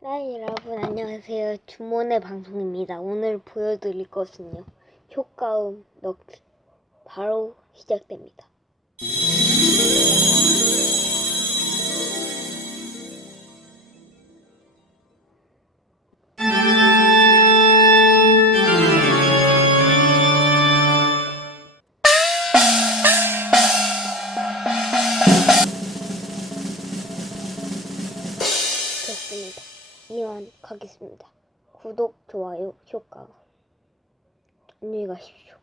여러분 안녕하세요. 주몬의 방송입니다. 오늘 보여드릴 것은요. 효과음 넣기. 바로 시작됩니다. 좋습니다. 이만 가겠습니다. 구독, 좋아요, 효과음. 안녕히 가십시오.